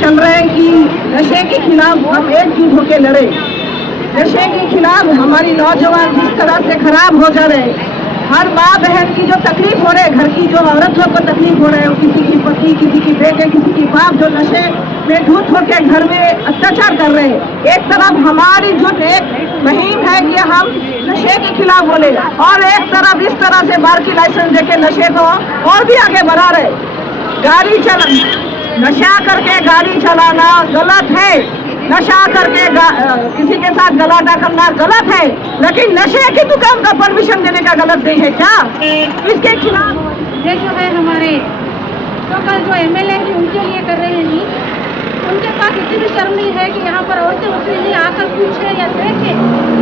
चल रहे हैं कि नशे के खिलाफ हम एकजुट होकर लड़े। नशे के खिलाफ हमारी नौजवान जिस तरह से खराब हो जा रहे हैं, हर माँ बहन की जो तकलीफ हो रही है, घर की जो औरत लोग को तकलीफ हो रहा है, किसी की पति, किसी की बेटे, किसी की बाप जो नशे में धुत होकर घर में अत्याचार कर रहे हैं। एक तरफ हमारी जो एक मुहिम है कि हम नशे के खिलाफ बोले, और एक तरफ इस तरह से बार की लाइसेंस देके नशे को और भी आगे बढ़ा रहे। गाड़ी नशा करके गाड़ी चलाना गलत है, नशा करके किसी के साथ गलाटा करना गलत है, लेकिन नशे की दुकान का परमिशन देने का गलत नहीं है क्या? इसके खिलाफ ये जो है हमारे लोकल जो एमएलए हैं उनके लिए कर रहे हैं, उनके पास इतनी भी शर्म नहीं है कि यहाँ पर औरतें उतरी नहीं आकर पूछे या देखे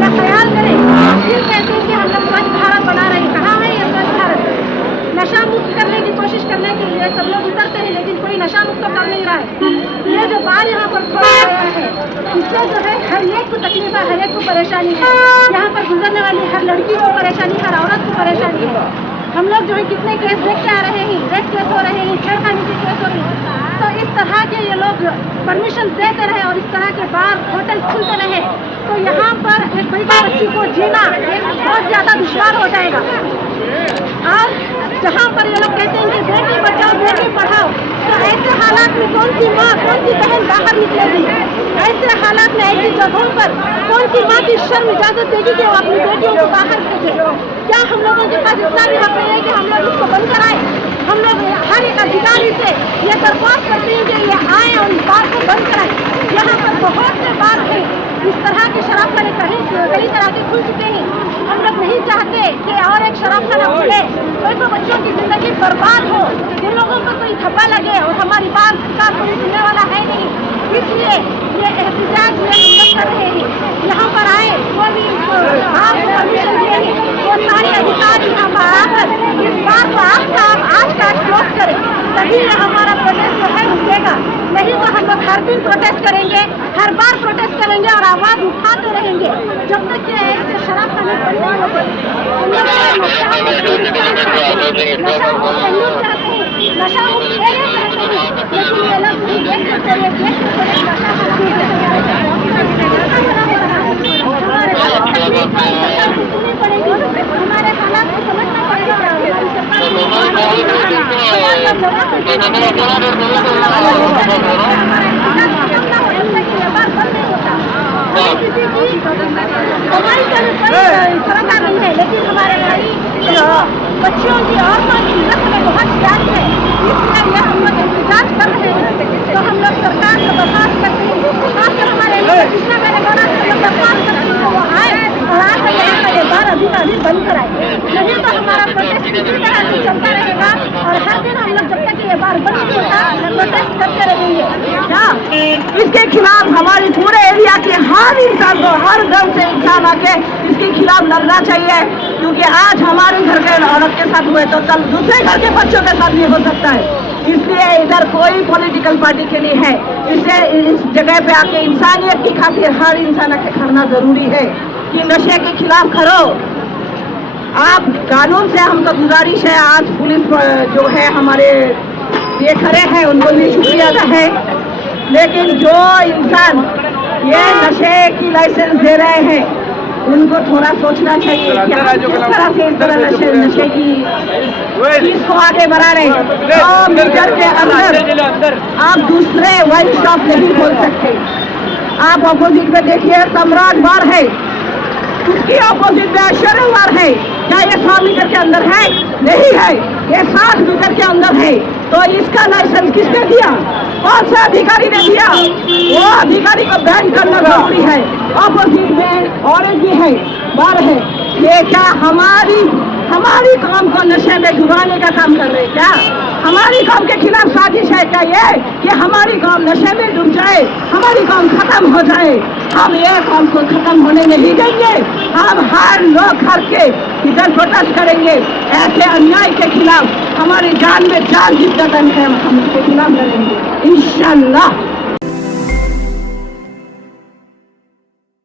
या ख्याल करें। फिर कहते हैं कि हम लोग स्वच्छ भारत बना रहे हैं। कहाँ है ये स्वच्छ भारत? नशा मुक्त करने की कोशिश करने के लिए सब लोग उतरते हैं, लेकिन कोई नशा मुक्त तो कर नहीं रहा है। ये जो बार यहाँ पर खोला गया है, इससे जो है हर एक को तकलीफ है, हर एक को परेशानी है। यहाँ पर गुजरने वाली हर लड़की को परेशानी, हर औरत को परेशानी है। हम लोग जो है कितने केस देख के आ रहे हैं, रेप केस हो रहे हैं, छेड़खानी के केस हो रहे हैं। तो इस तरह के ये लोग परमिशन देते रहे और इस तरह के बार होटल खुलते रहे, तो यहाँ पर एक बच्ची को जीना बहुत ज़्यादा दुश्वार हो जाएगा। और जहाँ पर ये लोग कहते हैं कि बेटी बचाओ बेटी पढ़ाओ, तो ऐसे हालात में कौन सी माँ, कौन सी बहन बाहर निकलेगी? ऐसे हालात में ऐसी जगहों पर कौन सी माँ की शर्म इजाजत देगी कि वो अपनी बेटियों को बाहर भेजे? क्या हम लोगों के पास इतना भी हक नहीं है कि हम लोग इसको बंद कराएं? हम लोग हर एक अधिकारी से ये दरख्वास्त करते हैं कि ये आए और इस बात को बंद कराएं। यहाँ पर बहुत से बार है इस तरह के शराब खाने कई तरह के खुल चुके हैं। हम लोग नहीं चाहते कि और एक शराब खाना खुले, कोई तो बच्चों की जिंदगी बर्बाद हो, इन लोगों को कोई धब्बा लगे, और हमारी बात का कोई सुनने वाला है नहीं। इसलिए ये एहतजाज में कर रहे हैं। यहाँ पर आए वो भी आप परमिशन दिए, वो सारे अधिकारी यहाँ पर आकर इस बात को आज का क्लोज करें, तभी हमारा प्रोटेस्ट जो है रुकेगा। नहीं तो हम लोग हर दिन प्रोटेस्ट करेंगे, हर बार प्रोटेस्ट करेंगे और आवाज़ उठाते रहेंगे जब तक कि ऐसे शराब खाने बंद नहीं होते। नशा मुक्त लेकिन ये लोग नहीं देख सकते, ये देश सुननी पड़ेगी, हमारे हालात को समझना पड़ेगा। सरकार नहीं है, लेकिन हमारे भाई बच्चियों की औरतों की इज्जत में बहुत ज्यादा है, इसलिए ये हम लोग इंतजार कर रहे हैं। तो हम लोग सरकार से दरख्वास्त करते हैं, खासकर हमारे पिछले मेरे द्वारा दरख्वास्त करते हैं तो वो आए और आकर यहाँ का ये बार अभी बंद कराए। नहीं तो हमारा प्रोटेस्ट इसी तरह से चलता रहेगा और हर दिन हम लोग जब तक ये बार बंद नहीं होता प्रोटेस्ट करते रहेंगे। इसके खिलाफ हमारी पूरे एरिया के हर इंसान को, हर घर से इंसान आके इसके खिलाफ लड़ना चाहिए, क्योंकि आज हमारे घर के औरत के साथ हुए तो कल दूसरे घर के बच्चों के साथ भी हो सकता है। इसलिए इधर कोई पॉलिटिकल पार्टी के लिए है, इसलिए इस जगह पे आके इंसानियत की खातिर हर इंसान आके खड़ना जरूरी है कि नशे के खिलाफ खड़ो। आप कानून से हमको गुजारिश है, आज पुलिस जो है हमारे ये खड़े हैं उनको भी शुक्रिया है, लेकिन जो इंसान ये नशे की लाइसेंस दे रहे हैं उनको थोड़ा सोचना चाहिए कि हम किस तरह से इस तरह नशे की चीज को आगे बढ़ा रहे हैं। 100 मीटर के अंदर आप दूसरे वाइन शॉप नहीं खोल सकते। आप अपोजिट में देखिए सम्राट बार है, उसकी अपोजिट में ऐश्वर्या बार है। क्या ये 100 मीटर के अंदर है? नहीं है, ये 60 मीटर के अंदर है। तो इसका लाइसेंस किसने दिया? कौन सा अधिकारी ने दिया? वो अधिकारी को बैन करना जरूरी है। अपोजिट में ऑरेंज भी है, बार है। ये क्या हमारी कौम को नशे में डुबाने का काम कर रहे हैं क्या? हमारी कौम के खिलाफ साजिश है क्या ये कि हमारी कौम नशे में डूब जाए, हमारी कौम खत्म हो जाए? हम ये कौम को खत्म होने नहीं देंगे। हम हर लोग हर के इधर प्रोटेस्ट करेंगे ऐसे अन्याय के खिलाफ। हमारी जान में जान जितना तक है हम इसके खिलाफ लड़ेंगे इंशाअल्लाह।